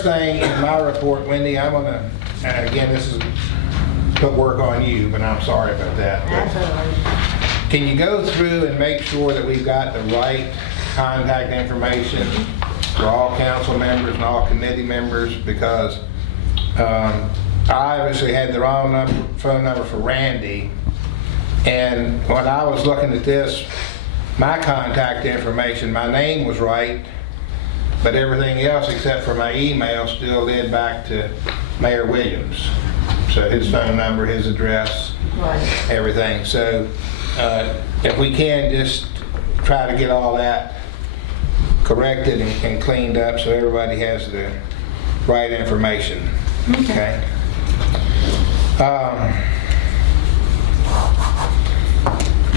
first thing in my report, Wendy, I'm gonna, and again, this is put work on you, but I'm sorry about that. Absolutely. Can you go through and make sure that we've got the right contact information for all council members and all committee members? Because I obviously had the wrong phone number for Randy, and when I was looking at this, my contact information, my name was right, but everything else except for my email still led back to Mayor Williams. So his phone number, his address, Right. everything. So if we can just try to get all that corrected and cleaned up so everybody has the right information. Okay.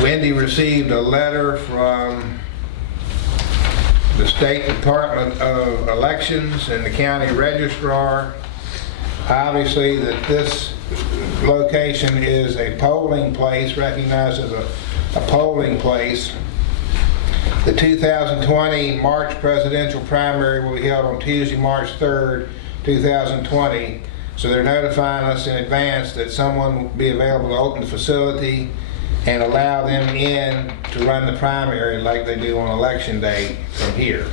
Wendy received a letter from the State Department of Elections and the county registrar. Obviously that this location is a polling place, recognized as a polling place. The 2020 March presidential primary will be held on Tuesday, March 3rd, 2020. So they're notifying us in advance that someone will be available to open the facility and allow them in to run the primary like they do on election day from here.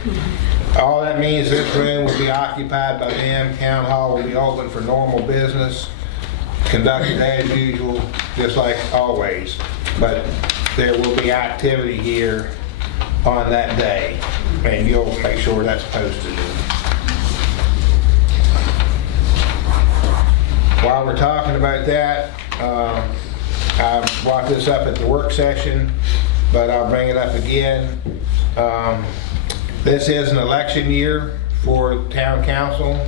All that means this room will be occupied by them. Town hall will be open for normal business, conducted as usual, just like always. But there will be activity here on that day, and you'll make sure that's posted. While we're talking about that, I brought this up at the work session, but I'll bring it up again. This is an election year for town council.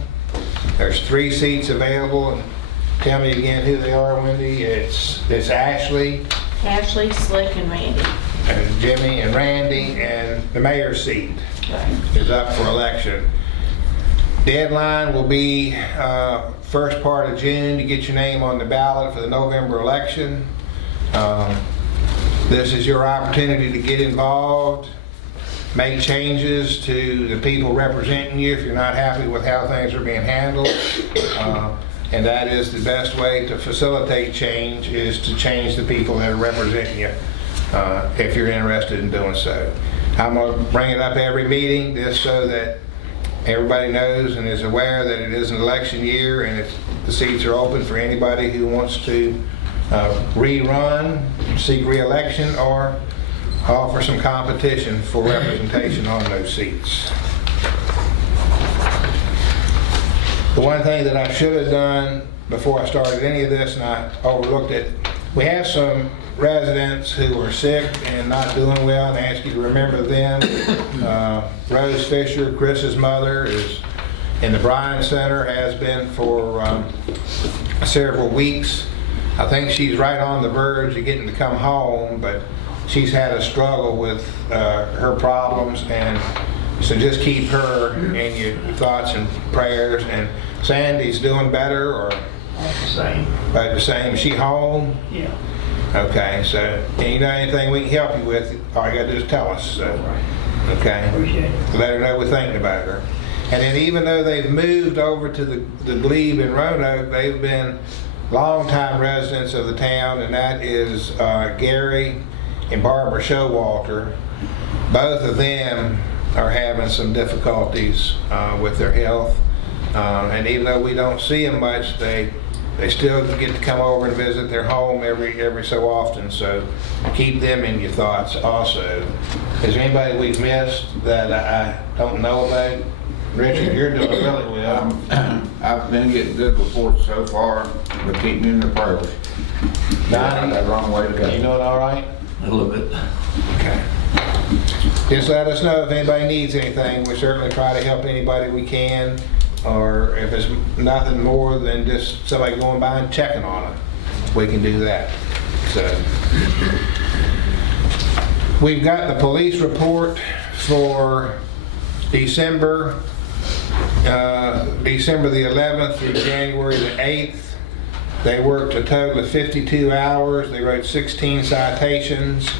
There's 3 seats available. And tell me again who they are, Wendy. It's Ashley, Slick, and Randy. and Jimmy, and Randy, and the mayor's seat Right. is up for election. Deadline will be first part of June to get your name on the ballot for the November election. This is your opportunity to get involved, make changes to the people representing you if you're not happy with how things are being handled. And that is the best way to facilitate change, is to change the people that are representing you, if you're interested in doing so. I'm going to bring it up every meeting just so that everybody knows and is aware that it is an election year, and the seats are open for anybody who wants to rerun, seek re-election, or offer some competition for representation on those seats. The one thing that I should have done before I started any of this, and I overlooked it, we have some residents who are sick and not doing well, and I ask you to remember them. Rose Fisher, Chris's mother, is in the Bryan Center, has been for several weeks. I think she's right on the verge of getting to come home, but she's had a struggle with her problems, and so just keep her in your thoughts and prayers. And Sandy's doing better, or About the same. about the same? Is she home? Yeah. Okay, so you know anything we can help you with, all you gotta do is tell us. So, okay, Appreciate it. let her know we're thinking about her. And then even though they've moved over to the glebe in Roanoke, they've been longtime residents of the town, and that is Gary and Barbara Showalter. Both of them are having some difficulties with their health, and even though we don't see them much, they still get to come over and visit their home every so often. So keep them in your thoughts also. Is there anybody we've missed that I don't know about? Richard, you're doing really well. I've been getting good reports so far, but keep me in the prayers. Donnie, That wrong way to go. you doing all right? A little bit. Okay. Just let us know if anybody needs anything. We certainly try to help anybody we can, or if it's nothing more than just somebody going by and checking on them, we can do that. So we've got the police report for December the 11th through January the 8th. They worked a total of 52 hours. They wrote 16 citations.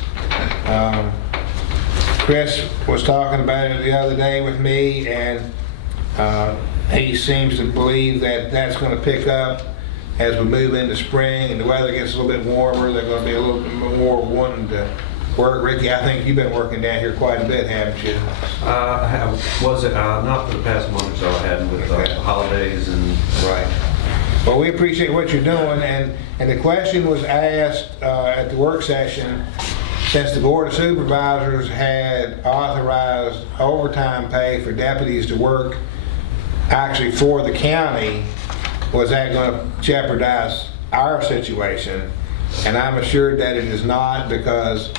Chris was talking about it the other day with me, and He seems to believe that that's going to pick up as we move into spring and the weather gets a little bit warmer. They're going to be a little bit more wanting to work. Ricky, I think you've been working down here quite a bit, haven't you? Not for the past month or so. I hadn't with Okay. holidays and. Right. Well, we appreciate what you're doing, and the question was asked at the work session, since the Board of Supervisors had authorized overtime pay for deputies to work actually for the county, was that going to jeopardize our situation? And I'm assured that it is not, because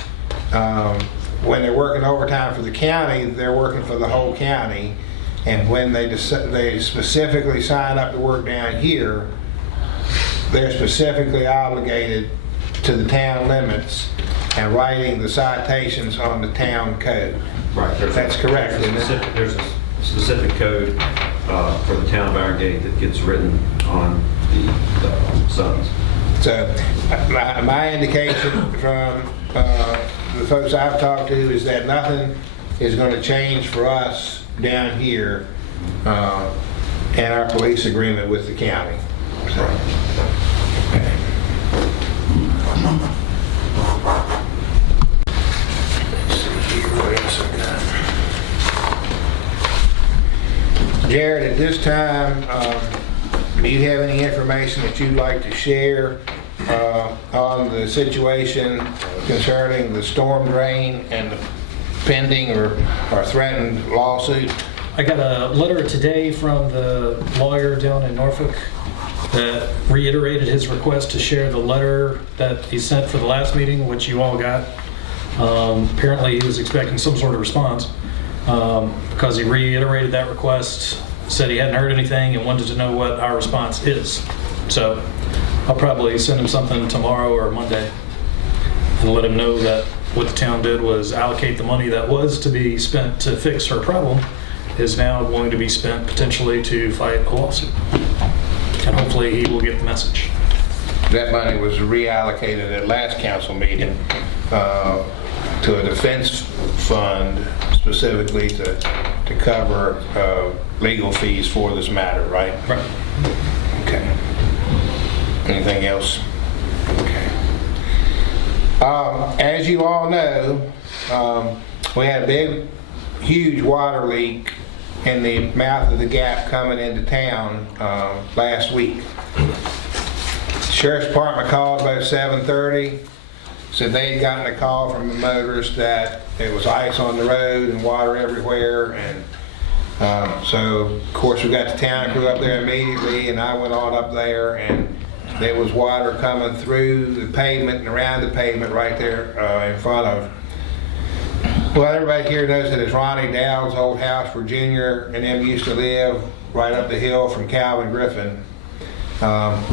when they're working overtime for the county, they're working for the whole county. And when they specifically sign up to work down here, they're specifically obligated to the town limits and writing the citations on the town code. Right. That's correct, isn't it? There's a specific code for the town of Barringay that gets written on the sons. So my indication from the folks I've talked to is that nothing is going to change for us down here in our police agreement with the county. So, okay. Let's see here, what else I got? Jared, at this time, do you have any information that you'd like to share on the situation concerning the storm drain and the pending or threatened lawsuit? I got a letter today from the lawyer down in Norfolk that reiterated his request to share the letter that he sent for the last meeting, which you all got. Apparently he was expecting some sort of response because he reiterated that request, said he hadn't heard anything and wanted to know what our response is. So I'll probably send him something tomorrow or Monday and let him know that what the town did was allocate the money that was to be spent to fix her problem is now going to be spent potentially to fight a lawsuit. And hopefully he will get the message. That money was reallocated at last council meeting to a defense fund specifically to cover legal fees for this matter, right? Right. Okay. Anything else? Okay. As you all know, we had a big, huge water leak in the mouth of the gap coming into town last week. Sheriff's Department called about 7:30, said they'd gotten a call from a motorist that it was ice on the road and water everywhere, and so of course we got the town crew up there immediately, and I went on up there, and there was water coming through the pavement and around the pavement right there in front of. Well, everybody here knows that it's Ronnie Dowd's old house where Junior and them used to live, right up the hill from Calvin Griffin. And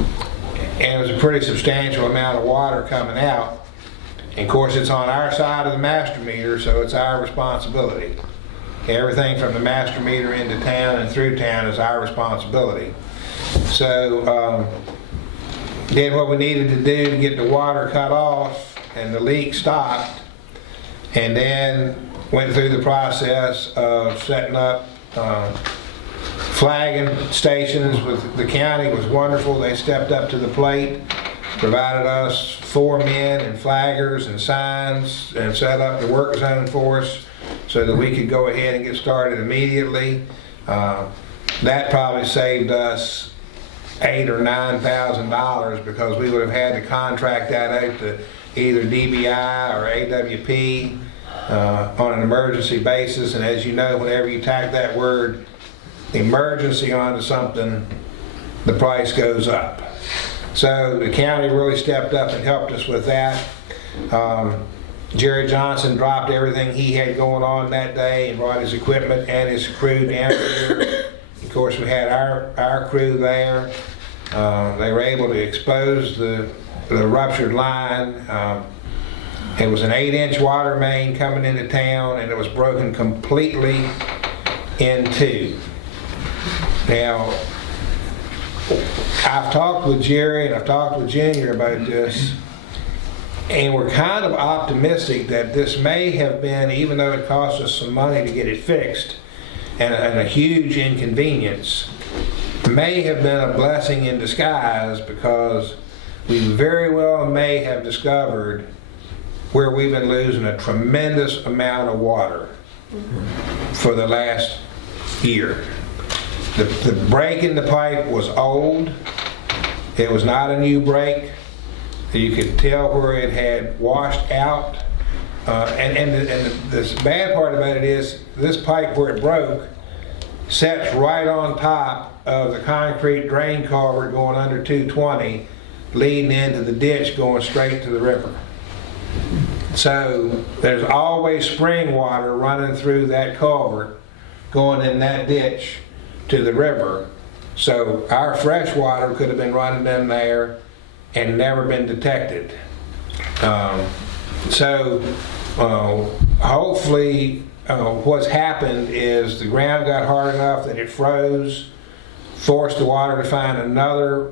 it was a pretty substantial amount of water coming out. And of course, it's on our side of the master meter, so it's our responsibility. Everything from the master meter into town and through town is our responsibility. So, did what we needed to do to get the water cut off and the leak stopped, and then went through the process of setting up flagging stations with the county. It was wonderful. They stepped up to the plate, provided us 4 men and flaggers and signs, and set up the work zone for us so that we could go ahead and get started immediately. That probably saved us $8,000 or $9,000 because we would have had to contract that out to either DBI or AWP on an emergency basis. And as you know, whenever you tack that word emergency onto something, the price goes up. So the county really stepped up and helped us with that. Jerry Johnson dropped everything he had going on that day and brought his equipment and his crew down here. Of course, we had our crew there. They were able to expose the ruptured line. It was an 8-inch water main coming into town, and it was broken completely in two. Now, I've talked with Jerry and I've talked with Junior about this, and we're kind of optimistic that this may have been, even though it cost us some money to get it fixed, and a huge inconvenience, may have been a blessing in disguise, because we very well may have discovered where we've been losing a tremendous amount of water for the last year. The break in the pipe was old. It was not a new break. You could tell where it had washed out. And the bad part about it is, this pipe where it broke sets right on top of the concrete drain culvert going under 220, leading into the ditch going straight to the river. So there's always spring water running through that culvert, going in that ditch to the river. So our fresh water could have been running in there and never been detected. Hopefully what's happened is the ground got hard enough that it froze, forced the water to find another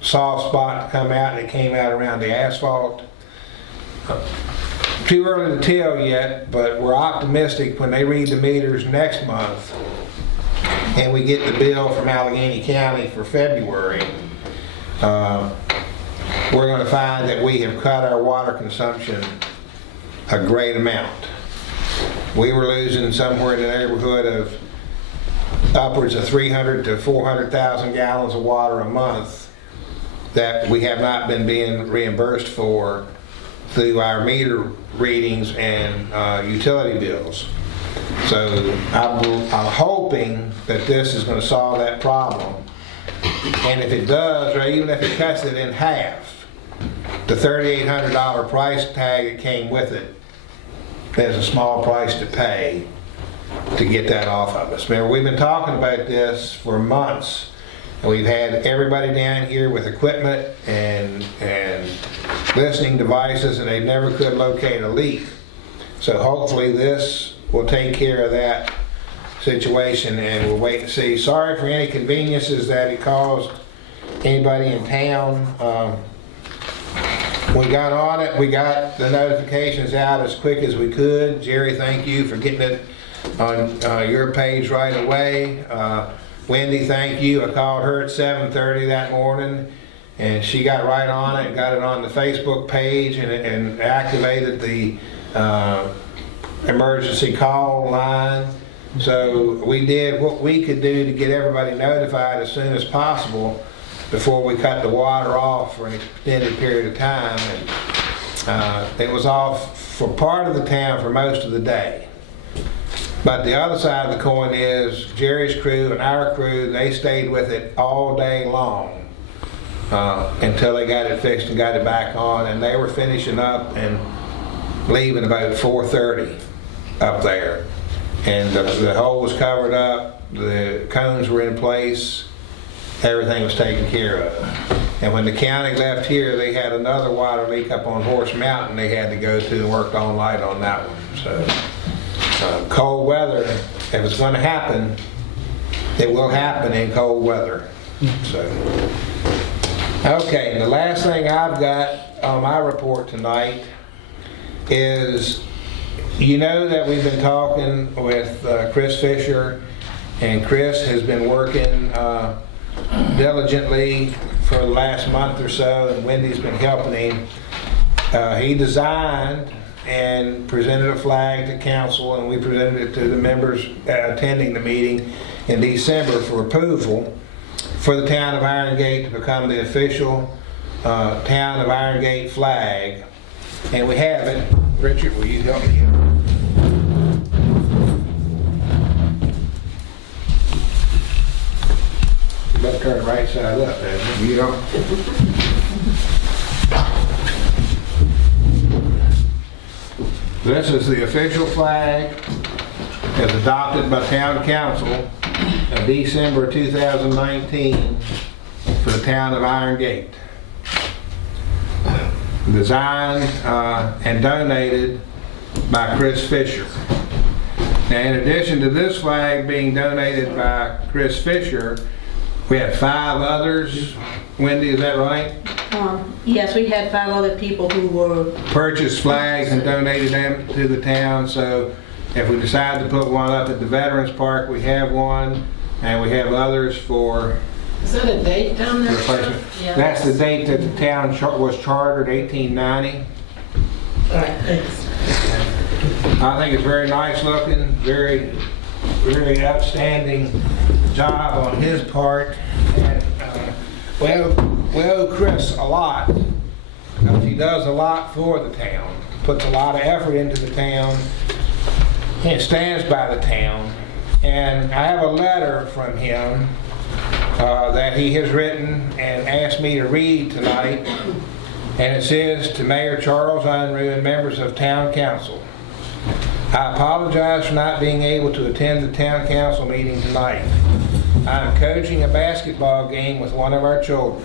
soft spot to come out, and it came out around the asphalt. Too early to tell yet, but we're optimistic when they read the meters next month and we get the bill from Allegheny County for February. We're going to find that we have cut our water consumption a great amount. We were losing somewhere in the neighborhood of upwards of 300 to 400,000 gallons of water a month that we have not been being reimbursed for through our meter readings and utility bills. So I'm hoping that this is going to solve that problem. And if it does, or even if it cuts it in half, the $3,800 price tag that came with it, there's a small price to pay to get that off of us. Remember, we've been talking about this for months, and we've had everybody down here with equipment and listening devices, and they never could locate a leak. So hopefully this will take care of that situation, and we'll wait and see. Sorry for any inconveniences that it caused anybody in town. We got on it, we got the notifications out as quick as we could. Jerry, thank you for getting it on your page right away. Wendy, thank you. I called her at 7:30 that morning, and she got right on it, got it on the Facebook page, and activated the emergency call line. So we did what we could do to get everybody notified as soon as possible before we cut the water off for an extended period of time. And it was off for part of the town for most of the day. But the other side of the coin is Jerry's crew and our crew, they stayed with it all day long until they got it fixed and got it back on, and they were finishing up and leaving about 4:30 up there. And the hole was covered up, the cones were in place, everything was taken care of. And when the county left here, they had another water leak up on Horse Mountain they had to go to, and worked all night on that one. So cold weather, if it's going to happen, it will happen in cold weather. So, okay, and the last thing I've got on my report tonight is, you know that we've been talking with Chris Fisher, and Chris has been working diligently for the last month or so, and Wendy's been helping him. He designed and presented a flag to council, and we presented it to the members attending the meeting in December for approval for the town of Iron Gate to become the official town of Iron Gate flag. And we have it. Richard, will you help me here? You better turn it right side up, man. You don't. This is the official flag as adopted by Town Council in December 2019 for the town of Iron Gate. Designed and donated by Chris Fisher. Now, in addition to this flag being donated by Chris Fisher, we had 5 others. Wendy, is that right? Yes, we had 5 other people who were... Purchased flags and donated them to the town. So If we decide to put one up at the Veterans Park, we have one, and we have others for Is that a date down there? replacement. Yeah. That's the date that the town was chartered, 1890. All right, thanks. I think it's very nice looking, very outstanding job on his part. And we owe Chris a lot, because he does a lot for the town, puts a lot of effort into the town, and stands by the town. And I have a letter from him that he has written and asked me to read tonight. And it says, "To Mayor Charles Unroe and members of Town Council, I apologize for not being able to attend the Town Council meeting tonight. I'm coaching a basketball game with one of our children.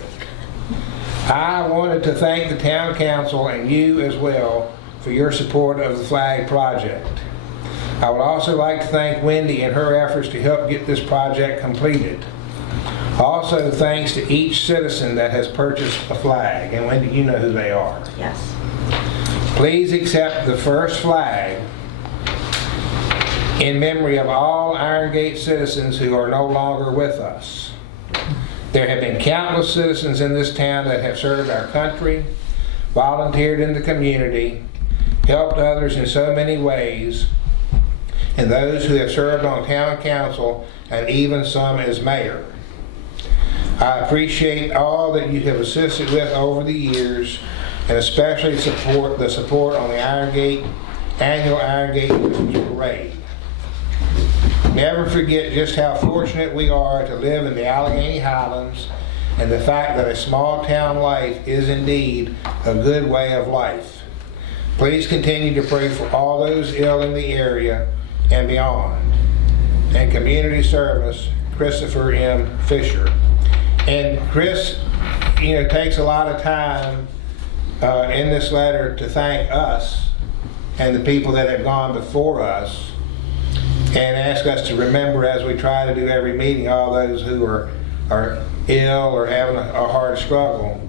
I wanted to thank the Town Council and you as well for your support of the flag project. I would also like to thank Wendy and her efforts to help get this project completed. Also, thanks to each citizen that has purchased a flag." And Wendy, you know who they are. Yes. "Please accept the first flag in memory of all Iron Gate citizens who are no longer with us. There have been countless citizens in this town that have served our country, volunteered in the community, helped others in so many ways, and those who have served on town council and even some as mayor. I appreciate all that you have assisted with over the years, and especially the support on the annual Iron Gate Christmas Parade. Never forget just how fortunate we are to live in the Allegheny Highlands, and the fact that a small town life is indeed a good way of life. Please continue to pray for all those ill in the area and beyond. And community service, Christopher M. Fisher." And Chris, takes a lot of time in this letter to thank us and the people that have gone before us, and ask us to remember, as we try to do every meeting, all those who are ill or having a hard struggle.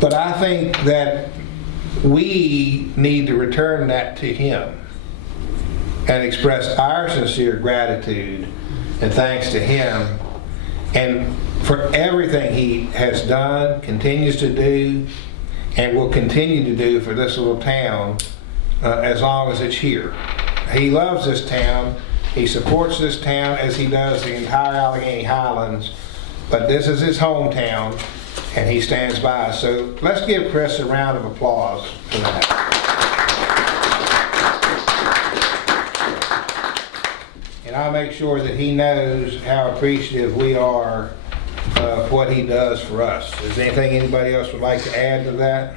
But I think that we need to return that to him and express our sincere gratitude and thanks to him, and for everything he has done, continues to do, and will continue to do for this little town as long as it's here. He loves this town. He supports this town as he does the entire Allegheny Highlands, but this is his hometown, and he stands by us. So let's give Chris a round of applause for that. And I'll make sure that he knows how appreciative we are of what he does for us. Is there anything anybody else would like to add to that?